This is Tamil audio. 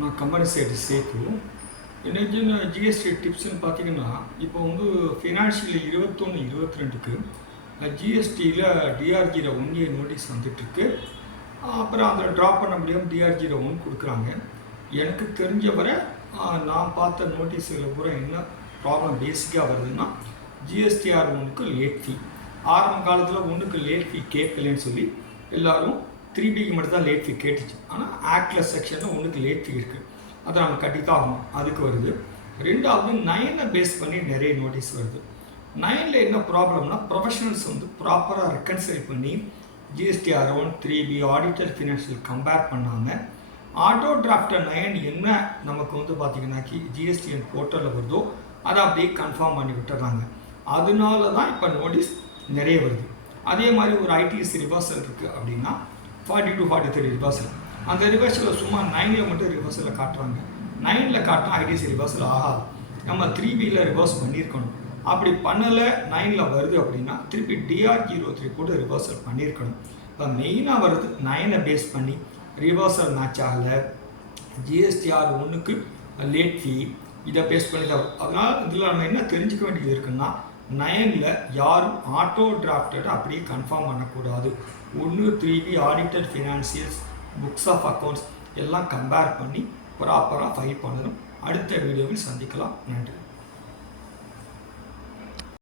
நான் கம்பெனி சைடு சேத்து எனக்கு ஜிஎஸ்டி டிப்ஸ்ன்னு பார்த்தீங்கன்னா இப்போ வந்து ஃபினான்ஷியல் 21-22க்கு ஜிஎஸ்டியில் டிஆர்ஜியில் 1A நோட்டீஸ் வந்துட்டுருக்கு. அப்புறம் அதில் ட்ராப் பண்ண முடியாமல் டிஆர்ஜியில் 1 கொடுக்குறாங்க. எனக்கு தெரிஞ்ச வரை நான் பார்த்த நோட்டீஸில் பூரா என்ன ப்ராப்ளம் பேசிக்காக வருதுன்னா ஜிஎஸ்டிஆர் 1க்கு லேட் ஃபீ. ஆரம்ப காலத்தில் 1க்கு லேட் ஃபீ கேட்கலன்னு சொல்லி எல்லோரும் 3Bக்கு மட்டும் தான் லேட் ஃபீ கேட்டுச்சு. ஆனால் ஆக்டில் செக்ஷனில் 1க்கு லேட் ஃபீ இருக்குது, அதை நம்ம கட்டி தான் ஆகணும், அதுக்கு வருது. ரெண்டாவது 9 பேஸ் பண்ணி நிறைய நோட்டீஸ் வருது. 9ல் என்ன ப்ராப்ளம்னா ப்ரொஃபஷனல்ஸ் வந்து ப்ராப்பராக ரெக்கன்சைல் பண்ணி GSTR 1 3B auditor financial compare பண்ணாமல் ஆட்டோ டிராஃப்டர் 9 என்ன நமக்கு வந்து பார்த்திங்கன்னாக்கி ஜிஎஸ்டிஎன் போர்ட்டலில் வருதோ அதை அப்படியே கன்ஃபார்ம் பண்ணி விட்டுறாங்க. அதனால தான் இப்போ நோட்டீஸ் நிறைய வருது. அதே மாதிரி ஒரு ஐடிஎஸ் ரிவர்சல் இருக்குது அப்படின்னா 40-43 ரிவர்சல். அந்த ரிவர்சலில் சும்மா 9ல் மட்டும் ரிவர்சலில் காட்டுறாங்க. 9ல் காட்டினா ஐடிஎஸ் ரிவர்சல் ஆகாது, நம்ம 3Bயில் ரிவர்ஸ் பண்ணியிருக்கணும். அப்படி பண்ணலை 9ல் வருது அப்படின்னா திருப்பி DR03 போட்டு ரிவர்சல் பண்ணியிருக்கணும். இப்போ மெயினாக வருது 9 பேஸ் பண்ணி ரிவர்சல் மேட்ச் ஆகலை, ஜிஎஸ்டிஆர் 1க்கு லேட் ஃபீ, இதை பேஸ் பண்ணி தான் வரும். அதனால் இதில் நம்ம என்ன தெரிஞ்சுக்க வேண்டியது இருக்குன்னா 9ல் யாரும் ஆட்டோ டிராஃப்டட் அப்படியே கன்ஃபார்ம் பண்ணக்கூடாது. 1 3B audited financials books of accounts எல்லாம் கம்பேர் பண்ணி ப்ராப்பராக ஃபைல் பண்ணணும். அடுத்த வீடியோவில் சந்திக்கலாம். நன்றி.